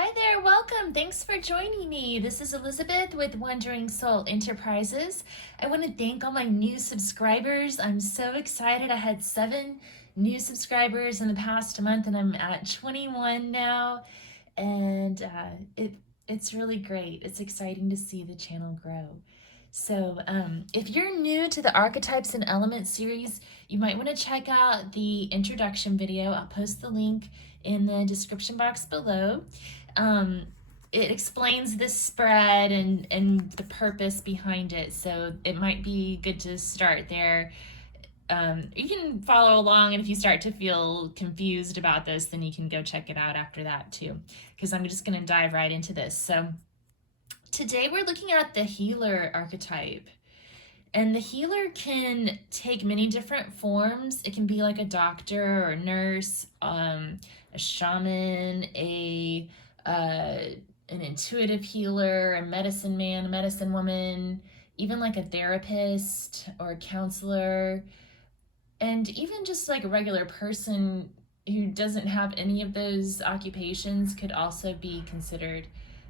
Hi there, welcome. Thanks for joining me. This is Elizabeth with Wandering Soul Enterprises. I want to thank all my new subscribers. I'm so excited. I had 7 new subscribers in the past month and I'm at 21 now. And it's really great. It's exciting to see the channel grow. So if you're new to the Archetypes and Elements series, you might want to check out the introduction video. I'll post the link in the description box below. It explains this spread and the purpose behind it, so it might be good to start there. You can follow along, and if you start to feel confused about this, then you can go check it out after that too, because I'm just going to dive right into this. So today we're looking at the healer archetype. And the healer can take many different forms. It can be like a doctor or a nurse, a shaman, an intuitive healer, a medicine man, a medicine woman, even like a therapist or a counselor, and even just like a regular person who doesn't have any of those occupations could also be considered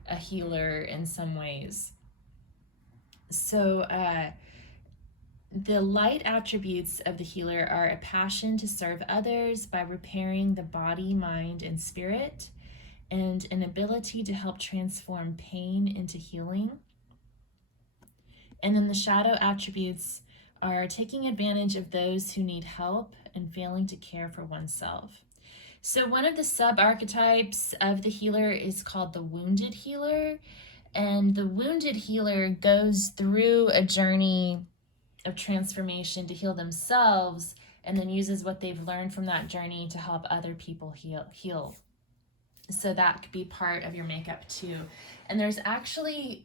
a healer in some ways. So the light attributes of the healer are a passion to serve others by repairing the body, mind, and spirit, and an ability to help transform pain into healing. And then the shadow attributes are taking advantage of those who need help and failing to care for oneself. So one of the sub-archetypes of the healer is called the wounded healer. And the wounded healer goes through a journey of transformation to heal themselves, and then uses what they've learned from that journey to help other people heal. So that could be part of your makeup too. And there's actually,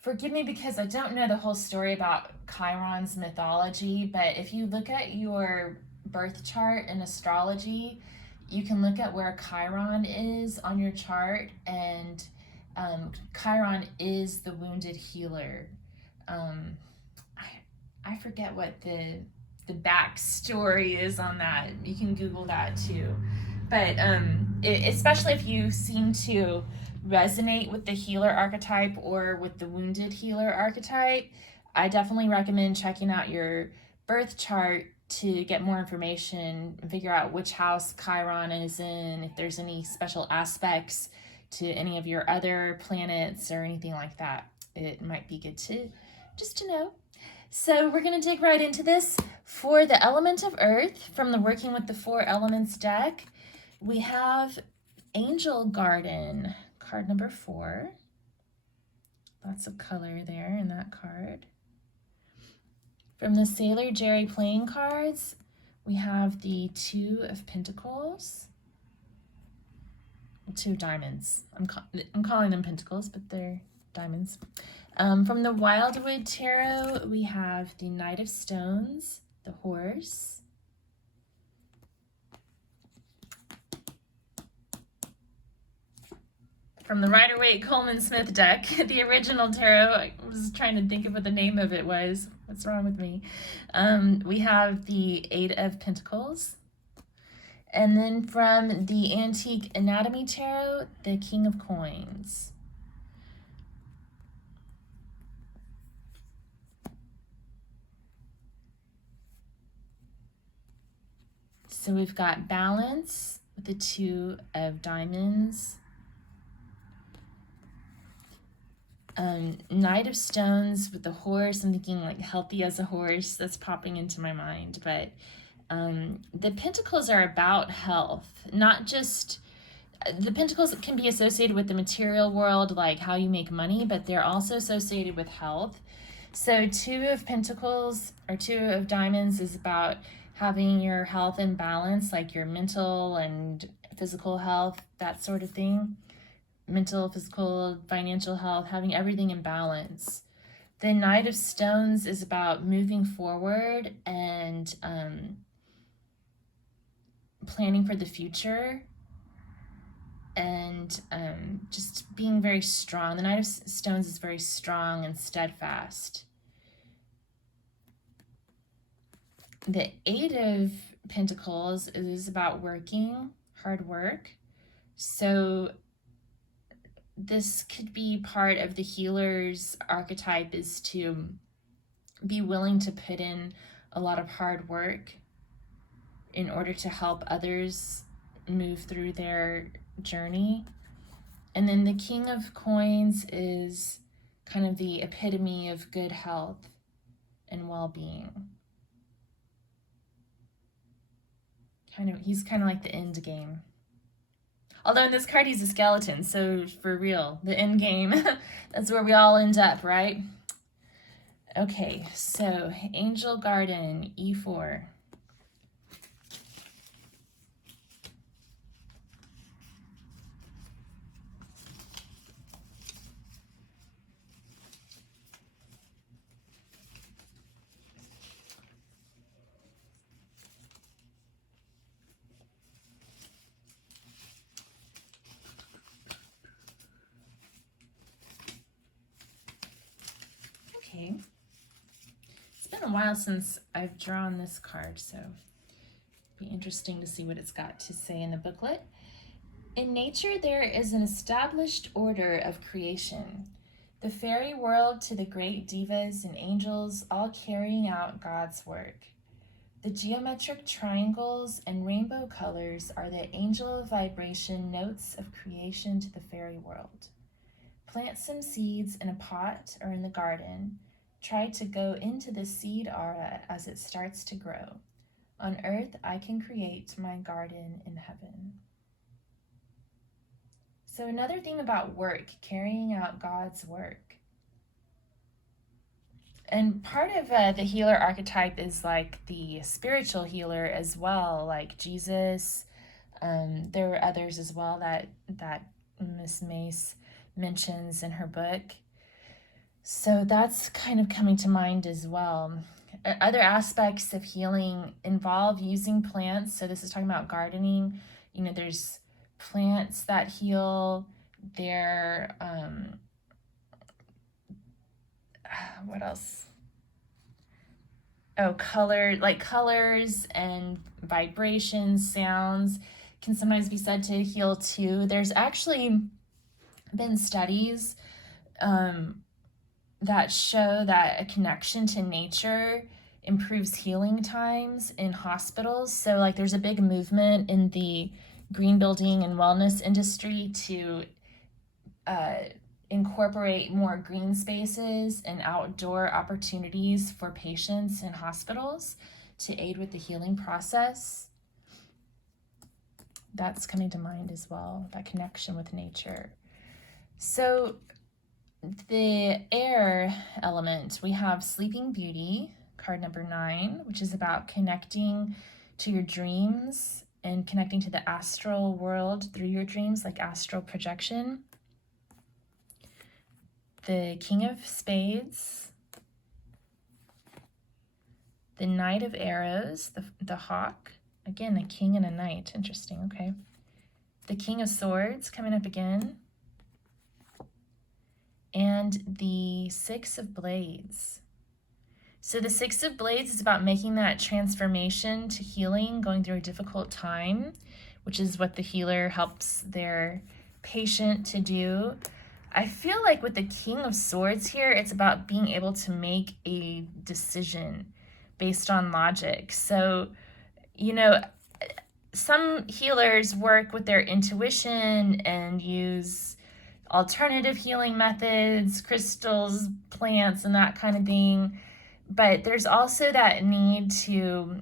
forgive me because I don't know the whole story about Chiron's mythology, but if you look at your birth chart in astrology, you can look at where Chiron is on your chart, and Chiron is the wounded healer. I forget what the backstory is on that. You can Google that too. But especially if you seem to resonate with the healer archetype or with the wounded healer archetype, I definitely recommend checking out your birth chart to get more information and figure out which house Chiron is in, if there's any special aspects to any of your other planets or anything like that. It might be good to just to know. So we're going to dig right into this. For the element of earth, from the Working with the 4 Elements deck, we have Angel Garden, card number 4. Lots of color there in that card. From the Sailor Jerry playing cards, we have the 2 of Pentacles. 2 diamonds. I'm calling them pentacles, but they're diamonds. From the Wildwood Tarot, we have the Knight of Stones, the Horse. From the Waite Coleman Smith deck, the original tarot, I was trying to think of what the name of it was. What's wrong with me? We have the 8 of Pentacles. And then from the Antique Anatomy Tarot, the King of Coins. So we've got balance with the 2 of diamonds. Knight of Stones with the horse. I'm thinking like healthy as a horse. That's popping into my mind. But the pentacles are about health, not just... The pentacles can be associated with the material world, like how you make money, but they're also associated with health. So 2 of Pentacles or 2 of Diamonds is about having your health in balance, like your mental and physical health, that sort of thing. Mental, physical, financial health, having everything in balance. The Knight of Stones is about moving forward and planning for the future and just being very strong. The Knight of Stones is very strong and steadfast. The 8 of Pentacles is about working, hard work. So this could be part of the healer's archetype, is to be willing to put in a lot of hard work in order to help others move through their journey. And then the King of Coins is kind of the epitome of good health and well-being. He's kind of like the end game. Although in this card he's a skeleton, so for real, the end game, that's where we all end up, right? Okay, so Angel Garden, E4. Okay. It's been a while since I've drawn this card, so it'll be interesting to see what it's got to say in the booklet. In nature, there is an established order of creation. The fairy world to the great divas and angels, all carrying out God's work. The geometric triangles and rainbow colors are the angel vibration notes of creation to the fairy world. Plant some seeds in a pot or in the garden. Try to go into the seed aura as it starts to grow. On earth, I can create my garden in heaven. So another thing about work, carrying out God's work. And part of the healer archetype is like the spiritual healer as well, like Jesus. There were others as well that Miss Mace mentions in her book. So that's kind of coming to mind as well. Other aspects of healing involve using plants. So this is talking about gardening. You know, there's plants that heal. They're, what else? Oh, colors and vibrations, sounds can sometimes be said to heal too. There's actually been studies that show that a connection to nature improves healing times in hospitals. So like there's a big movement in the green building and wellness industry to incorporate more green spaces and outdoor opportunities for patients in hospitals to aid with the healing process. That's coming to mind as well, that connection with nature. So the air element, we have Sleeping Beauty, card number 9, which is about connecting to your dreams and connecting to the astral world through your dreams, like astral projection. The King of Spades, the Knight of Arrows, the hawk, again, a king and a knight, interesting, okay. The King of Swords coming up again, and the Six of Blades. So the Six of Blades is about making that transformation to healing, going through a difficult time, which is what the healer helps their patient to do. I feel like with the King of Swords here, it's about being able to make a decision based on logic. So, you know, some healers work with their intuition and use alternative healing methods, crystals, plants, and that kind of thing. But there's also that need to,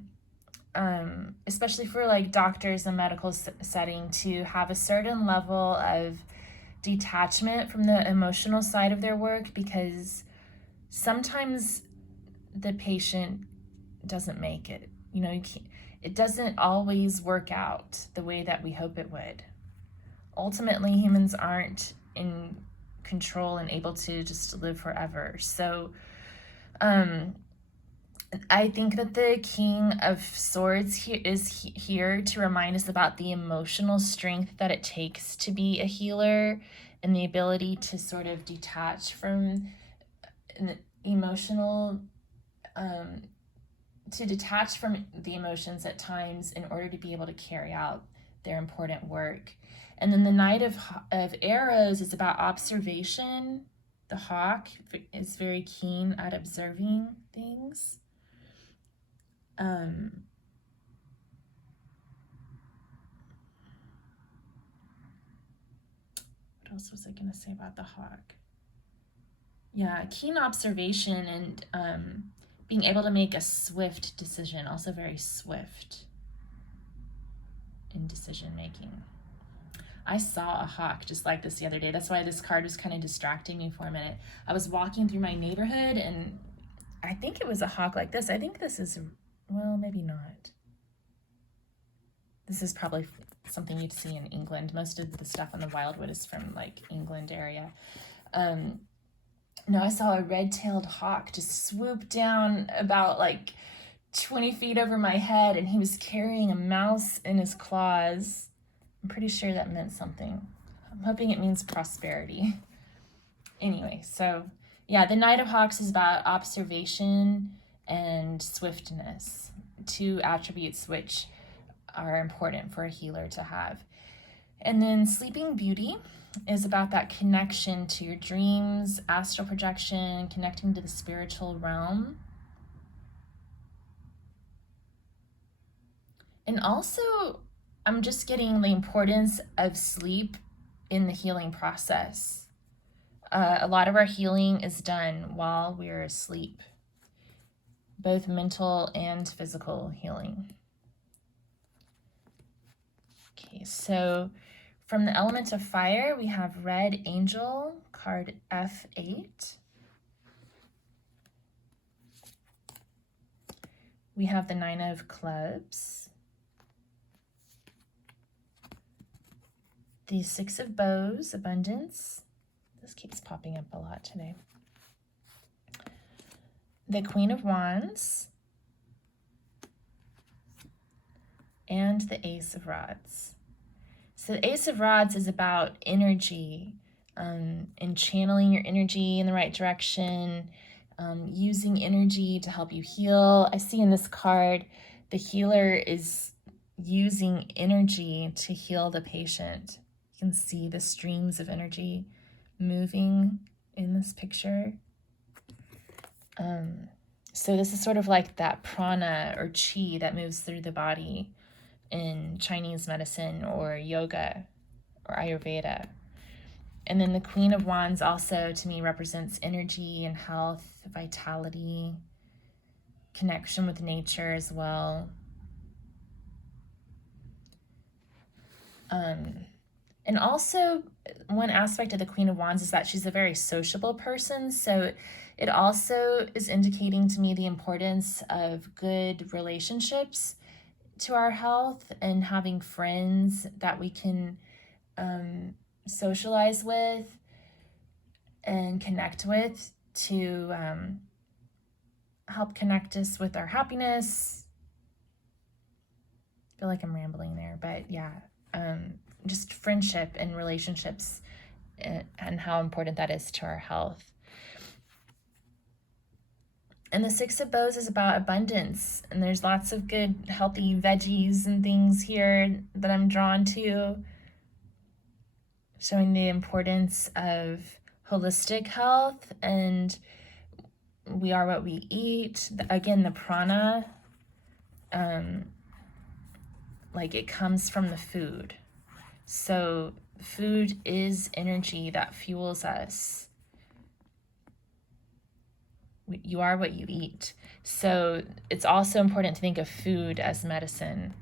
especially for like doctors and medical setting, to have a certain level of detachment from the emotional side of their work, because sometimes the patient doesn't make it. You know, it doesn't always work out the way that we hope it would. Ultimately, humans aren't in control and able to just live forever. So I think that the King of Swords is here to remind us about the emotional strength that it takes to be a healer, and the ability to sort of detach from emotional, to detach from the emotions at times in order to be able to carry out their important work. And then the Knight of Arrows is about observation. The hawk is very keen at observing things. What else was I going to say about the hawk? Yeah, keen observation and being able to make a swift decision, also very swift in decision making. I saw a hawk just like this the other day. That's why this card was kind of distracting me for a minute. I was walking through my neighborhood and I think it was a hawk like this. I think this is, well, maybe not. This is probably something you'd see in England. Most of the stuff on the Wildwood is from like England area. No, I saw a red-tailed hawk just swoop down about like 20 feet over my head, and he was carrying a mouse in his claws. I'm pretty sure that meant something. I'm hoping it means prosperity. Anyway, so yeah, the Knight of Hawks is about observation and swiftness, two attributes which are important for a healer to have. And then Sleeping Beauty is about that connection to your dreams, astral projection, connecting to the spiritual realm. And also, I'm just getting the importance of sleep in the healing process. A lot of our healing is done while we're asleep, both mental and physical healing. Okay, so from the element of fire, we have Red Angel, card F8. We have the Nine of Clubs, the Six of Bows, Abundance. This keeps popping up a lot today. The Queen of Wands, and the Ace of Rods. So the Ace of Rods is about energy, and channeling your energy in the right direction, using energy to help you heal. I see in this card, the healer is using energy to heal the patient. You can see the streams of energy moving in this picture. So this is sort of like that prana or chi that moves through the body in Chinese medicine or yoga or Ayurveda. And then the Queen of Wands also to me represents energy and health, vitality, connection with nature as well. And also one aspect of the Queen of Wands is that she's a very sociable person. So it also is indicating to me the importance of good relationships to our health and having friends that we can socialize with and connect with to help connect us with our happiness. I feel like I'm rambling there, but yeah, just friendship and relationships and how important that is to our health. And the Six of Bows is about abundance, and there's lots of good healthy veggies and things here that I'm drawn to, showing the importance of holistic health, and we are what we eat. Again, the prana, like it comes from the food. So food is energy that fuels us. You are what you eat. So it's also important to think of food as medicine.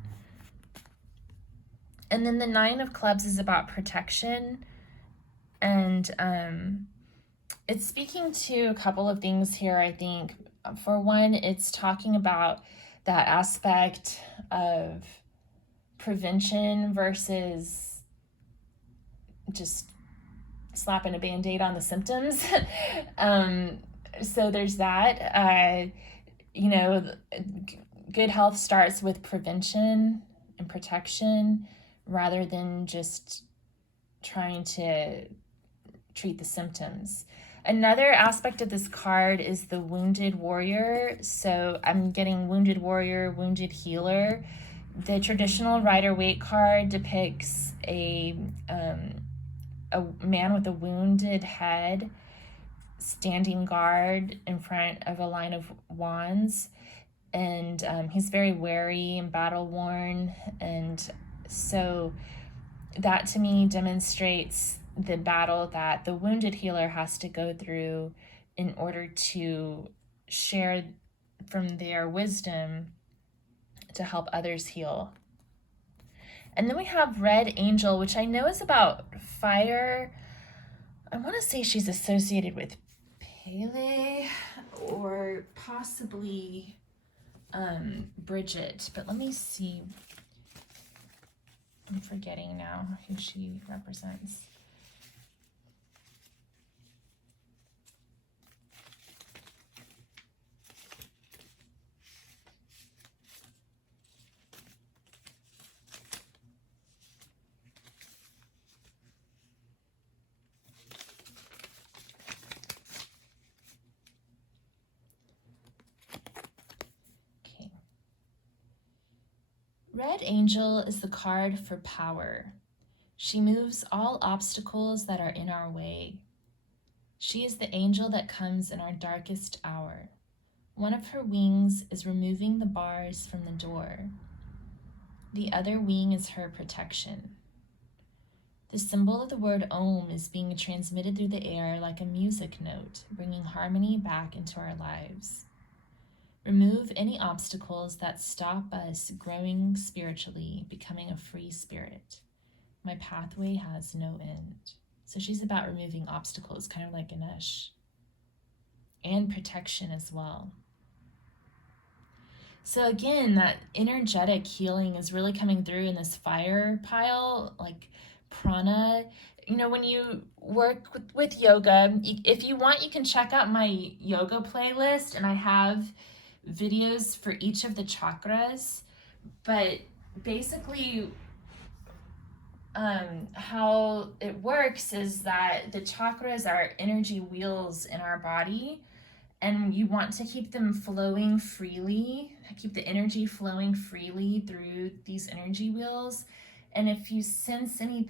And then the Nine of Clubs is about protection. And it's speaking to a couple of things here, I think. For one, it's talking about that aspect of prevention versus just slapping a Band-Aid on the symptoms. So there's that. Good health starts with prevention and protection rather than just trying to treat the symptoms. Another aspect of this card is the Wounded Warrior. So I'm getting Wounded Warrior, Wounded Healer. The traditional Rider-Waite card depicts a man with a wounded head standing guard in front of a line of wands, and he's very wary and battle-worn, and so that to me demonstrates the battle that the wounded healer has to go through in order to share from their wisdom to help others heal. And then we have Red Angel, which I know is about fire. I want to say she's associated with Pele or possibly Bridget, but let me see. I'm forgetting now who she represents. Red Angel is the card for power. She moves all obstacles that are in our way. She is the angel that comes in our darkest hour. One of her wings is removing the bars from the door. The other wing is her protection. The symbol of the word Om is being transmitted through the air like a music note, bringing harmony back into our lives. Remove any obstacles that stop us growing spiritually, becoming a free spirit. My pathway has no end. So she's about removing obstacles, kind of like Ganesh. And protection as well. So again, that energetic healing is really coming through in this fire pile, like prana. You know, when you work with yoga, if you want, you can check out my yoga playlist, and I have videos for each of the chakras. But basically, how it works is that the chakras are energy wheels in our body, and you want to keep them flowing freely, keep the energy flowing freely through these energy wheels. And if you sense any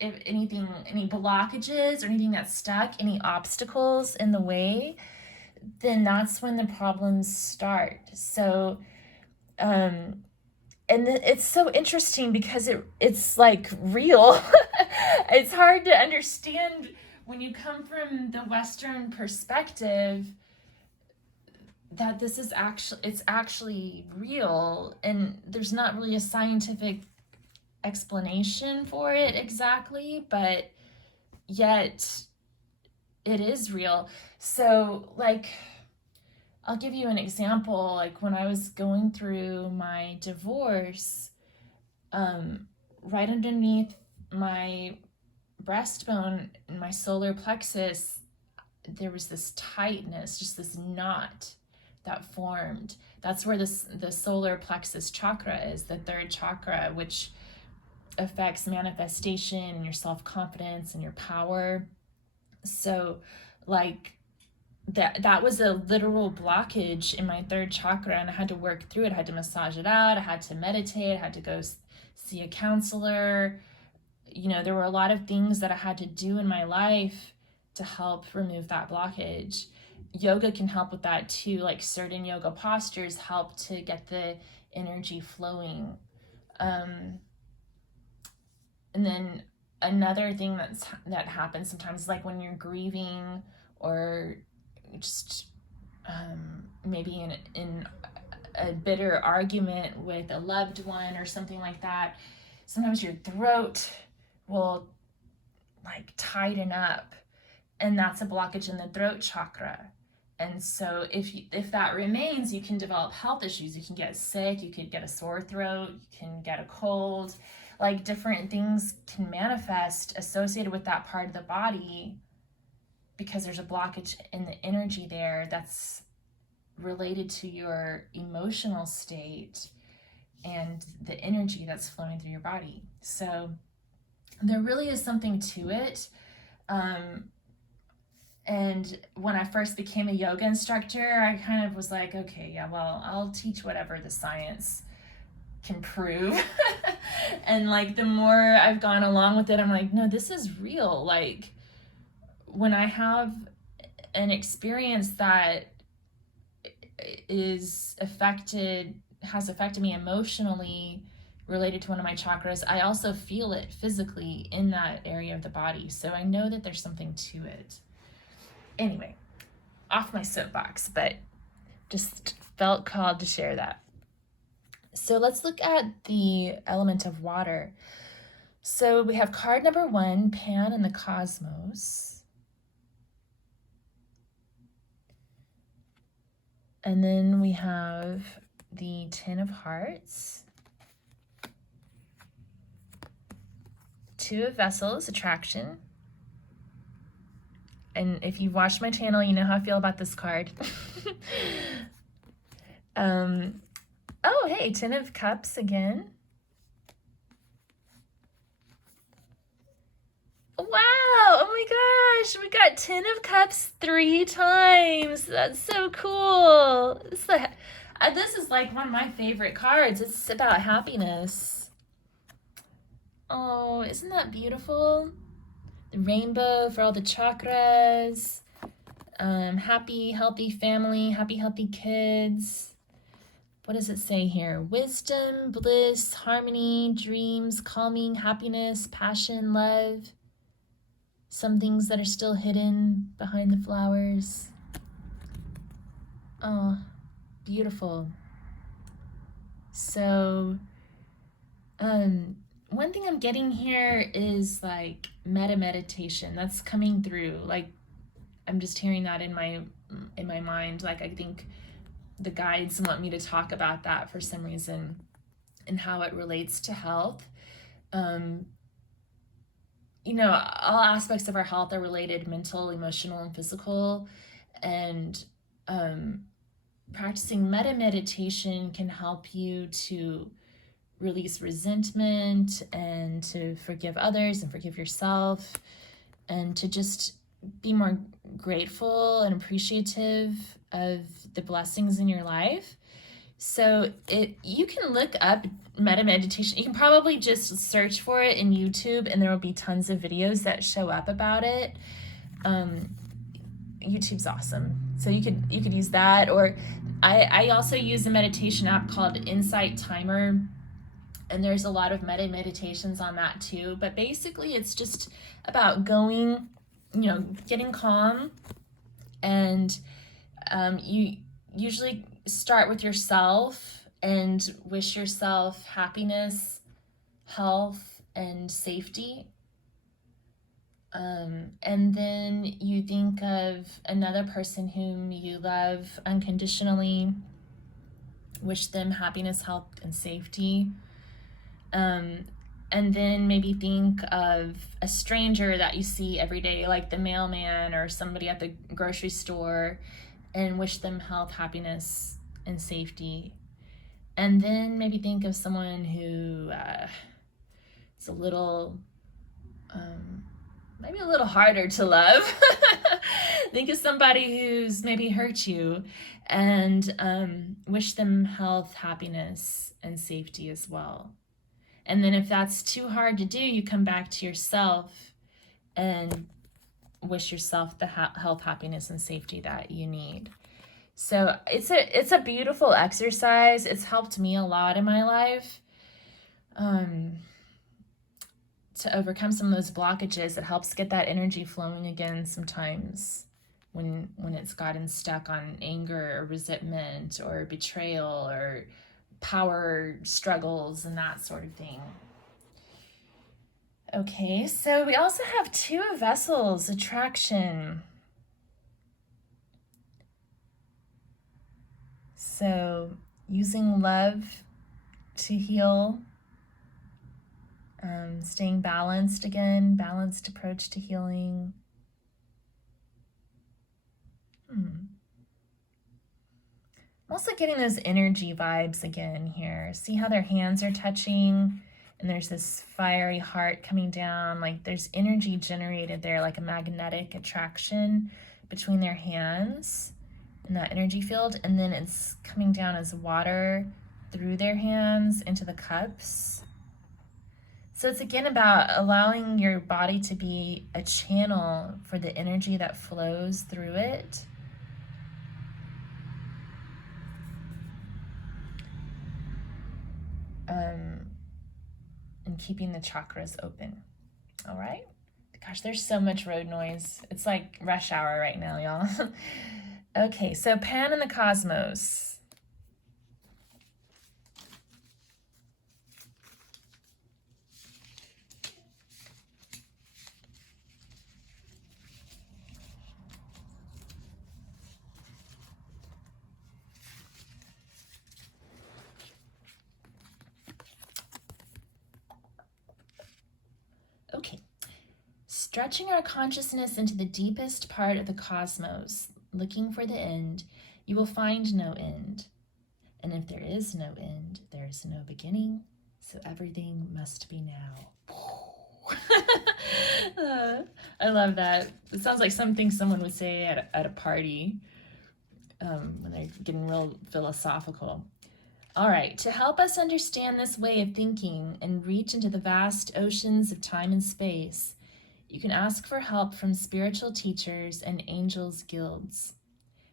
blockages or anything that's stuck, any obstacles in the way, then that's when the problems start. So, and it's so interesting because it's like real. It's hard to understand when you come from the Western perspective that this is actually real, and there's not really a scientific explanation for it exactly, but yet it is real. So, like, I'll give you an example. Like, when I was going through my divorce, right underneath my breastbone and my solar plexus, there was this tightness, just this knot that formed. That's where the solar plexus chakra is, the third chakra, which affects manifestation and your self-confidence and your power. So, like, that was a literal blockage in my third chakra, and I had to work through it. I had to massage it out. I had to meditate. I had to go see a counselor. You know, there were a lot of things that I had to do in my life to help remove that blockage. Yoga can help with that too. Like, certain yoga postures help to get the energy flowing. And then another thing that happens sometimes is like when you're grieving, or just maybe in a bitter argument with a loved one or something like that, sometimes your throat will like tighten up, and that's a blockage in the throat chakra. And so if that remains, you can develop health issues. You can get sick, you could get a sore throat, you can get a cold. Like, different things can manifest associated with that part of the body because there's a blockage in the energy there that's related to your emotional state and the energy that's flowing through your body. So there really is something to it. And when I first became a yoga instructor, I kind of was like, okay, yeah, well, I'll teach whatever the science can prove. And like the more I've gone along with it, I'm like, no, this is real. Like when I have an experience that has affected me emotionally related to one of my chakras, I also feel it physically in that area of the body. So I know that there's something to it. Anyway, off my soapbox, but just felt called to share that. So let's look at the element of water. So we have card number 1, Pan and the Cosmos. And then we have the Ten of Hearts, 2 of Vessels, Attraction. And if you've watched my channel, you know how I feel about this card. Oh, hey, 10 of Cups again. Wow, oh my gosh, we got 10 of Cups 3 times. That's so cool. This is like one of my favorite cards. It's about happiness. Oh, isn't that beautiful? The rainbow for all the chakras. Happy, healthy family, happy, healthy kids. What does it say here? Wisdom, bliss, harmony, dreams, calming, happiness, passion, love. Some things that are still hidden behind the flowers. Oh, beautiful. So, one thing I'm getting here is like meditation. That's coming through. Like, I'm just hearing that in my mind. Like, I think the guides want me to talk about that for some reason and how it relates to health. You know, all aspects of our health are related: mental, emotional, and physical. And practicing meditation can help you to release resentment and to forgive others and forgive yourself and to just be more grateful and appreciative of the blessings in your life. So you can look up meditation. You can probably just search for it in YouTube and there will be tons of videos that show up about it. YouTube's awesome. So you could use that, or I also use a meditation app called Insight Timer, and there's a lot of meditations on that too. But basically it's just about going, getting calm, and you usually start with yourself and wish yourself happiness, health, and safety. And then you think of another person whom you love unconditionally, wish them happiness, health, and safety. And then maybe think of a stranger that you see every day, like the mailman or somebody at the grocery store, and wish them health, happiness, and safety. And then maybe think of someone who is a little, maybe a little harder to love. Think of somebody who's maybe hurt you, and wish them health, happiness, and safety as well. And then if that's too hard to do, you come back to yourself and wish yourself the health, happiness, and safety that you need. So it's a beautiful exercise. It's helped me a lot in my life to overcome some of those blockages. It helps get that energy flowing again sometimes when it's gotten stuck on anger or resentment or betrayal or power struggles and that sort of thing. Okay, so we also have 2 of Vessels, Attraction. So using love to heal, staying balanced again, balanced approach to healing. I'm also getting those energy vibes again here. See how their hands are touching, and there's this fiery heart coming down. Like there's energy generated there, like a magnetic attraction between their hands in that energy field. And then it's coming down as water through their hands into the cups. So it's again about allowing your body to be a channel for the energy that flows through it. And keeping the chakras open. All right? Gosh, there's so much road noise. It's like rush hour right now, y'all. Okay, so Pan and the Cosmos. Okay, stretching our consciousness into the deepest part of the cosmos, looking for the end, you will find no end. And if there is no end, there is no beginning, so everything must be now. I love that. It sounds like something someone would say at a party when they're getting real philosophical. All right, to help us understand this way of thinking and reach into the vast oceans of time and space, you can ask for help from spiritual teachers and angels' guilds.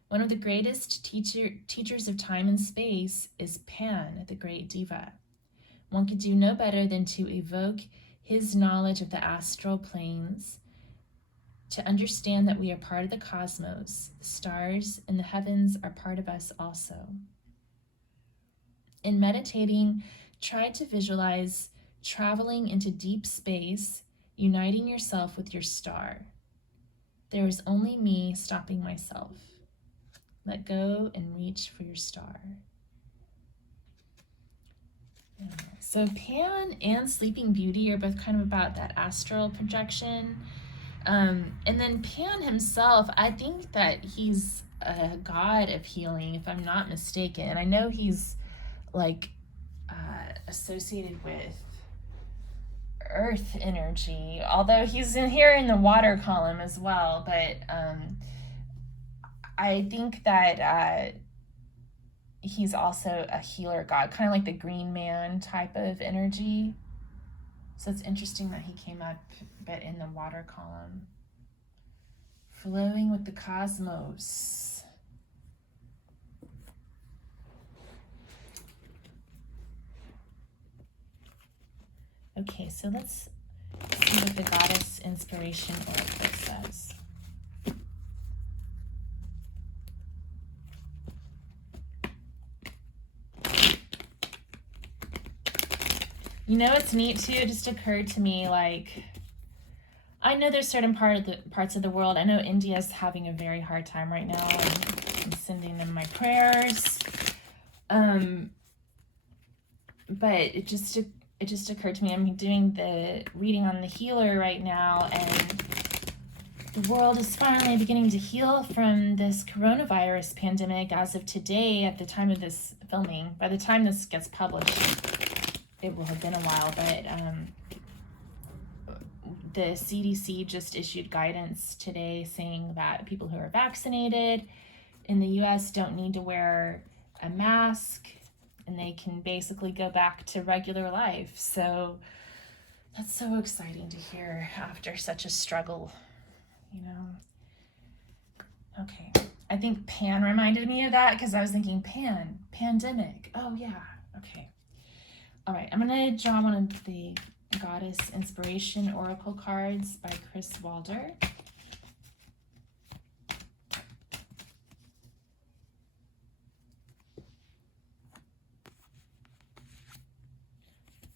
One of the greatest teachers of time and space is Pan, the great diva. One could do no better than to evoke his knowledge of the astral planes to understand that we are part of the cosmos. The stars and the heavens are part of us also. In meditating, try to visualize traveling into deep space, uniting yourself with your star. There is only me stopping myself. Let go and reach for your star. Yeah. So Pan and Sleeping Beauty are both kind of about that astral projection. And then Pan himself, I think that he's a god of healing, if I'm not mistaken. And I know he's like associated with earth energy, although he's in here in the water column as well. But I think that he's also a healer god, kind of like the Green Man type of energy. So it's interesting that he came up, but in the water column. Flowing with the cosmos. Okay, so let's see what the Goddess Inspiration Oracle says. You know, it's neat too, it just occurred to me, like, I know there's certain parts of the world, I know India's having a very hard time right now, and I'm sending them my prayers, but it just occurred to me, I'm doing the reading on the healer right now, and the world is finally beginning to heal from this coronavirus pandemic as of today at the time of this filming. By the time this gets published, it will have been a while, but the CDC just issued guidance today saying that people who are vaccinated in the US don't need to wear a mask, and they can basically go back to regular life. So that's so exciting to hear after such a struggle, you know. Okay, I think Pan reminded me of that because I was thinking pandemic. Oh yeah, okay. All right, I'm gonna draw one of the Goddess Inspiration Oracle cards by Kris Waldherr.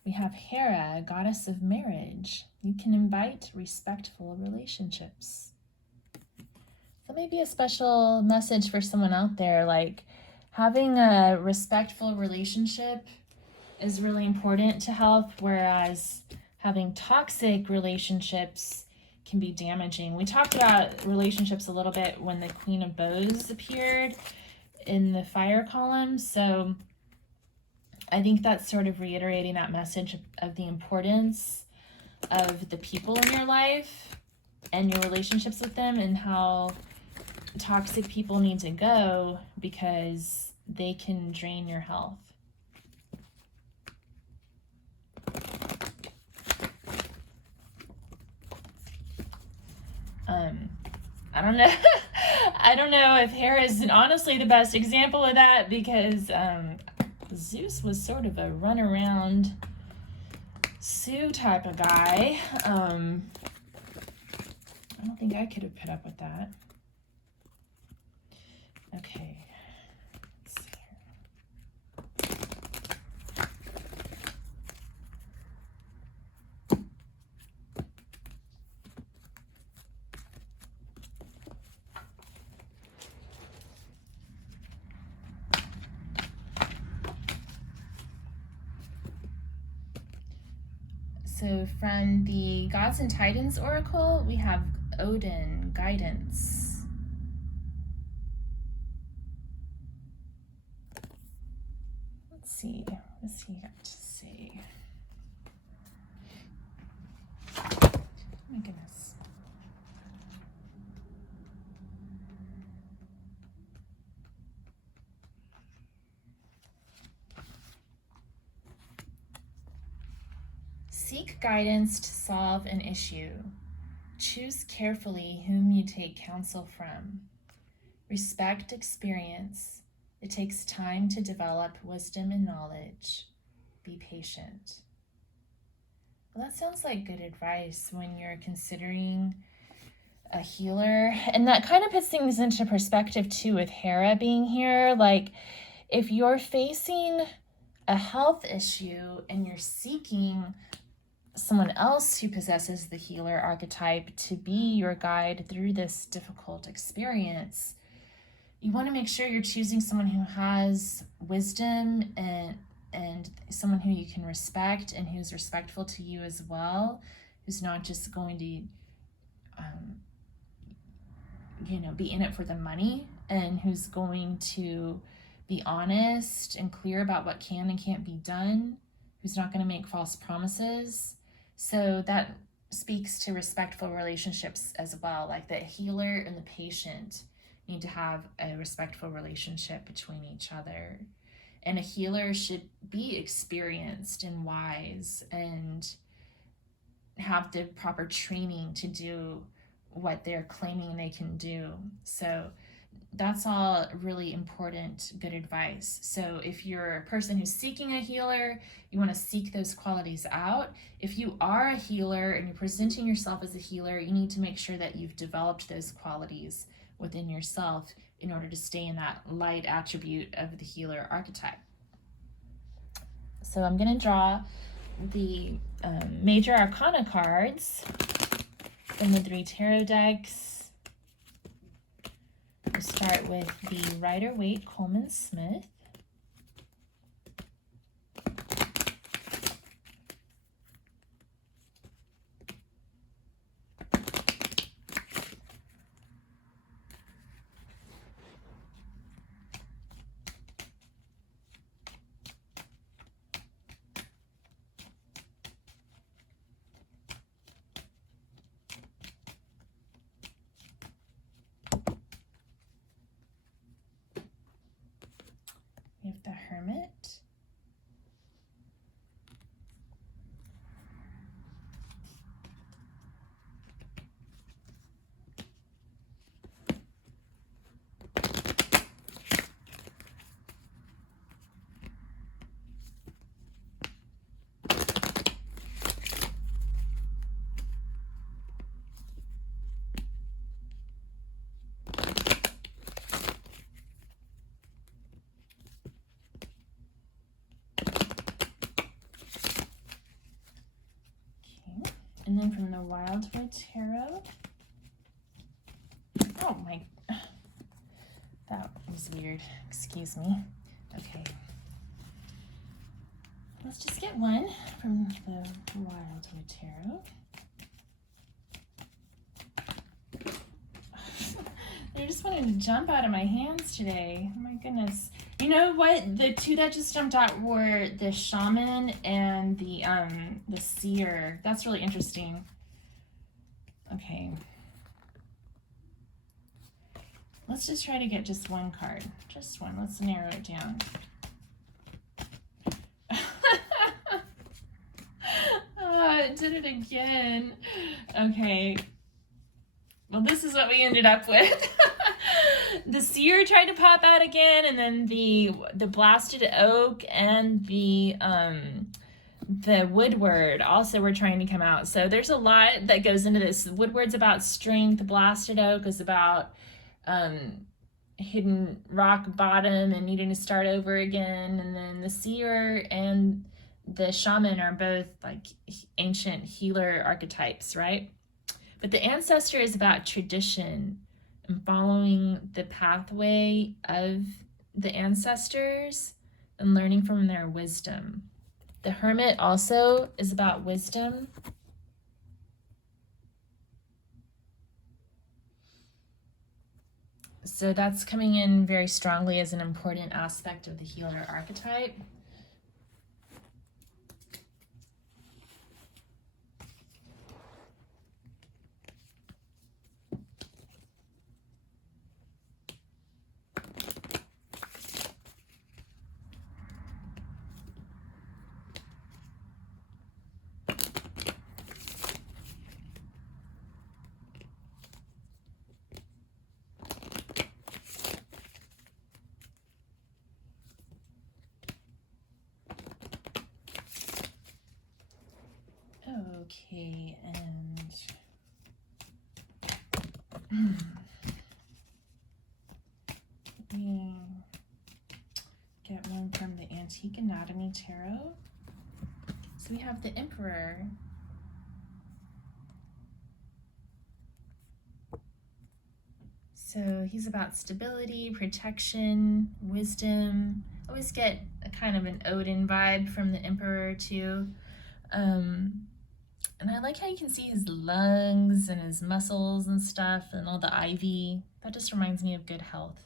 We have Hera, Goddess of Marriage. You can invite respectful relationships. So maybe a special message for someone out there, like having a respectful relationship is really important to health, whereas having toxic relationships can be damaging. We talked about relationships a little bit when the Queen of Bows appeared in the fire column, so I think that's sort of reiterating that message of the importance of the people in your life and your relationships with them, and how toxic people need to go because they can drain your health. I don't know. I don't know if Hera is honestly the best example of that, because Zeus was sort of a runaround Sue type of guy. I don't think I could have put up with that. Okay. Let's see here. So from the Gods and Titans Oracle, we have Odin, guidance. Let's see, what does he have to say? Oh my goodness. Seek guidance to solve an issue. Choose carefully whom you take counsel from. Respect experience. It takes time to develop wisdom and knowledge. Be patient. Well, that sounds like good advice when you're considering a healer. And that kind of puts things into perspective too with Hera being here. Like, if you're facing a health issue and you're seeking someone else who possesses the healer archetype to be your guide through this difficult experience, you want to make sure you're choosing someone who has wisdom and someone who you can respect and who's respectful to you as well, who's not just going to be in it for the money, and who's going to be honest and clear about what can and can't be done, who's not going to make false promises. So that speaks to respectful relationships as well. Like, the healer and the patient need to have a respectful relationship between each other. And a healer should be experienced and wise and have the proper training to do what they're claiming they can do. So that's all really important, good advice. So if you're a person who's seeking a healer, you want to seek those qualities out. If you are a healer and you're presenting yourself as a healer, you need to make sure that you've developed those qualities within yourself in order to stay in that light attribute of the healer archetype. So I'm going to draw the major arcana cards from the 3 tarot decks. We'll start with the writer Waite Coleman Smith. We have the Hermit. And then from the Wildwood Tarot. Oh my, that was weird. Excuse me. Okay. Let's just get one from the Wildwood Tarot. They're just wanting to jump out of my hands today. Oh my goodness. You know what? The two that just jumped out were the Shaman and the Seer. That's really interesting. Okay. Let's just try to get just one card. Just one. Let's narrow it down. It did it again. Okay. Well, this is what we ended up with. The seer tried to pop out again, and then the blasted oak and the woodward also were trying to come out. So there's a lot that goes into this. The woodward's about strength. The blasted oak is about hidden rock bottom and needing to start over again. And then the seer and the shaman are both like ancient healer archetypes, right? But the ancestor is about tradition and following the pathway of the ancestors and learning from their wisdom. The hermit also is about wisdom. So that's coming in very strongly as an important aspect of the healer archetype. Okay, and let me get one from the Antique Anatomy Tarot. So we have the Emperor. So he's about stability, protection, wisdom. I always get a kind of an Odin vibe from the Emperor too. And I like how you can see his lungs and his muscles and stuff and all the ivy. That just reminds me of good health.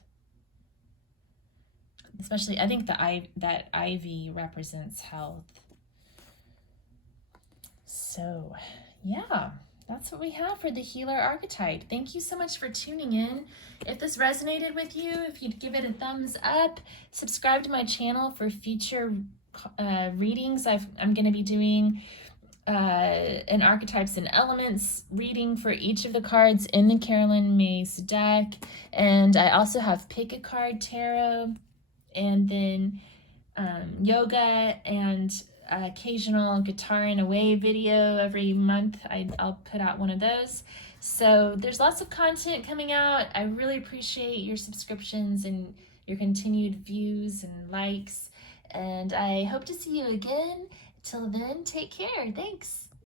Especially, I think that ivy represents health. So, yeah, that's what we have for the healer archetype. Thank you so much for tuning in. If this resonated with you, if you'd give it a thumbs up, subscribe to my channel for future readings. I'm going to be doing an Archetypes and Elements reading for each of the cards in the Carolyn Myss deck. And I also have Pick a Card Tarot, and then yoga and occasional guitar in a way video every month. I'll put out one of those. So there's lots of content coming out. I really appreciate your subscriptions and your continued views and likes. And I hope to see you again. Till then, take care. Thanks.